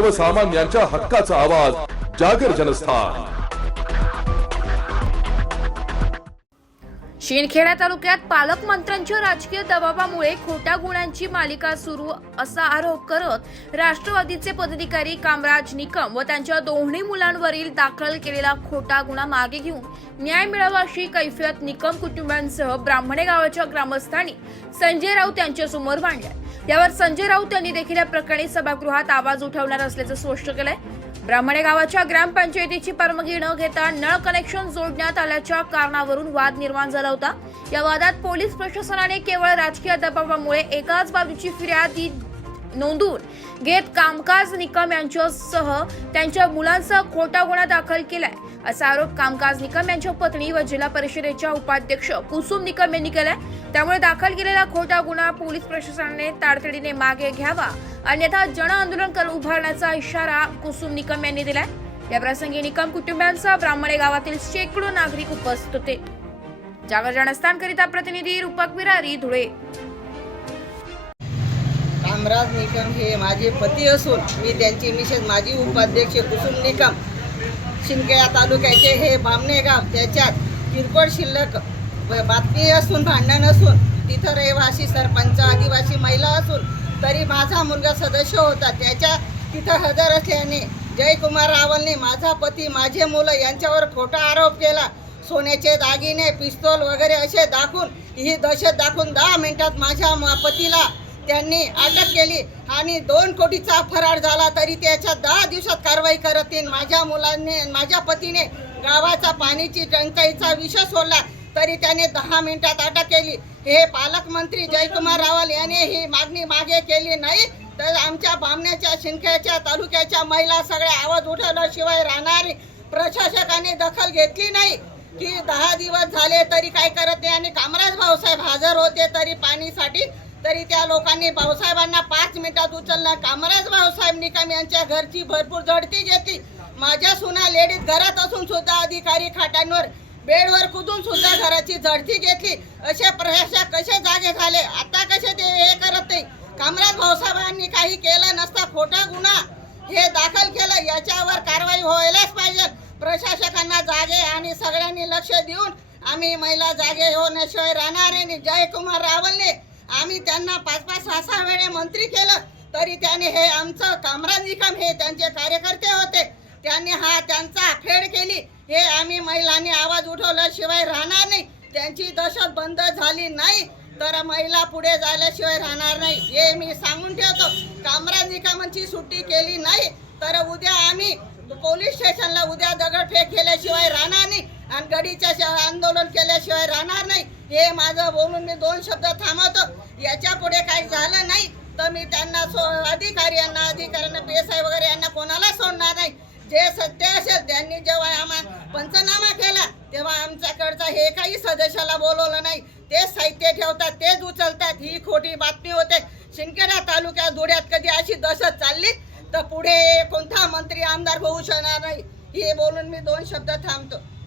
सर्वसामान्यांच्या हक्काचा आवाज जागर जनस्थान. शिंदखेडा तालुक्यात पालकमंत्र्यांच्या राजकीय दबावामुळे खोट्या गुणांची मालिका सुरू असा आरोप करत राष्ट्रवादीचे पदाधिकारी कामराज निकम व त्यांच्या दोन्ही मुलांवरील दाखल केलेला खोटा गुन्हा मागे घेऊन न्याय मिळावा अशी कैफियत निकम कुटुंबियांसह ब्राह्मणे गावाच्या ग्रामस्थांनी संजय राऊत यांच्यासमोर मांडल्या यावर संजय राऊत यांनी देखील या प्रकरणी सभागृहात आवाज उठवणार असल्याचं स्पष्ट केलंय. ब्राह्मणे गावाच्या ग्रामपंचायतीची परवानगी न घेता नळ कनेक्शन जोडण्यात आल्याच्या कारणावरून वाद निर्माण झाला होता. या वादात पोलीस प्रशासनाने केवळ राजकीय दबावामुळे एकाच बाजूची फिर्यादी नोंदवून घेत कामकाज निकम यांच्यासह त्यांच्या मुलांसह खोटा गुन्हा दाखल केलाय. असा आरोप कामकाज निकम यांच्या पत्नी व जिल्हा परिषदेच्या उपाध्यक्ष कुसुम निकम यांनी केलाय. त्यामुळे दाखल केलेला खोटा गुन्हा पोलीस प्रशासनाने तातडीने मागे घ्यावा अन्यथा जन आंदोलन कर उभारण्याचा इशारा कुसुम निकम यांनी दिलाय. या प्रसंगी निकम कुटुंबियांसह ब्राह्मणे गावातील शेकडो नागरिक उपस्थित होते. जागर जनस्थानकरिता प्रतिनिधी रूपक विरारी धुळे. रामराज निकम हे माझे पती असून मी त्यांची मिसेस माजी उपाध्यक्ष कुसुम निकम शिंदखेडा तालुक्याचे हे बामणे गाव त्याच्यात किरकोळ शिल्लक बातमी असून भांडण असून तिथं रहिवासी सरपंच आदिवासी महिला असून तरी माझा मुलगा सदस्य होता. त्याच्या तिथं हजर असल्याने जयकुमार रावलने माझा पती माझे मुलं यांच्यावर खोटा आरोप केला. सोन्याचे दागिने पिस्तोल वगैरे असे दाखवून ही दहशत दाखवून दहा मिनिटात माझ्या म- पतीला त्यांनी अटक केली आणि दोन कोटीचा फरार झाला तरी त्याच्या दहा दिवसात कारवाई करत येईल माझ्या मुलांनी माझ्या पतीने गावाचा पाण्याची टंचाईचा विषय सोडला तरी त्याने दहा मिनिटात अटक केली. हे पालकमंत्री जयकुमार रावल याने ही मागणी मागे केली नाही तर आमच्या बामण्याच्या शिंदख्याच्या तालुक्याच्या महिला सगळ्या आवाज उठवल्याशिवाय राहणारी प्रशासकाने दखल घेतली नाही. की दहा दिवस झाले तरी काय करत नाही. आणि कामराज भाऊसाहेब हजर होते तरी पाणीसाठी तरी त्या लोकांनी भाऊसाहेबांना पाच मिनिटात उचलला. कामराज भाऊसाहेब निकाम यांच्या घरची भरपूर झडती घेतली. माझ्या सुना लेडीज घरात असून सुद्धा अधिकारी खाटांवर बेडवर कुदून सुद्धा घराची झडती घेतली. असे प्रशासक कसे जागे झाले? आता कसे ते हे करत नाही? कामराज भाऊसाहेबांनी काही केलं नसता खोटा गुन्हा हे दाखल केलं. याच्यावर कारवाई व्हायलाच पाहिजे. प्रशासकांना जागे आणि सगळ्यांनी लक्ष देऊन आम्ही महिला जागे होण्याशिवाय राहणार आहे. जयकुमार रावलने आम्ही त्यांना पाच पाच सहा सहा वेळे मंत्री केलं तरी त्याने हे आमचं कामराज निकम हे त्यांचे कार्यकर्ते होते. त्यांनी हा त्यांचा फेड केली. हे आम्ही महिलांनी आवाज उठवल्याशिवाय राहणार नाही. त्यांची दहशत बंद झाली नाही तर महिला पुढे जायल्याशिवाय राहणार नाही. हे मी सांगून ठेवतो. कामराज निकमांची सुट्टी केली नाही तर उद्या आम्ही पोलीस स्टेशनला उद्या दगडफेक केल्याशिवाय राहणार नाही आणि गडीच्या आंदोलन केल्याशिवाय राहणार नाही. हे माझं बोलून मी दोन शब्द थांबवतो. याच्यापुढे काही झालं नाही तर मी त्यांना सो अधिकारी यांना अधिकाऱ्यांना पी एस आय वगैरे यांना कोणाला सोडणार नाही. जे सत्य असेल त्यांनी जेव्हा आम्हा पंचनामा केला तेव्हा आमच्याकडचा हे काही सदस्याला बोलवलं नाही. तेच साहित्य ठेवतात तेच उचलतात. ही खोटी बातमी होते. शिंदखेडा तालुक्यात धुळ्यात कधी अशी दहशत चालली? तर पुढे कोणता मंत्री आमदार होऊ शकणार नाही? हे बोलून मी दोन शब्द थांबतो.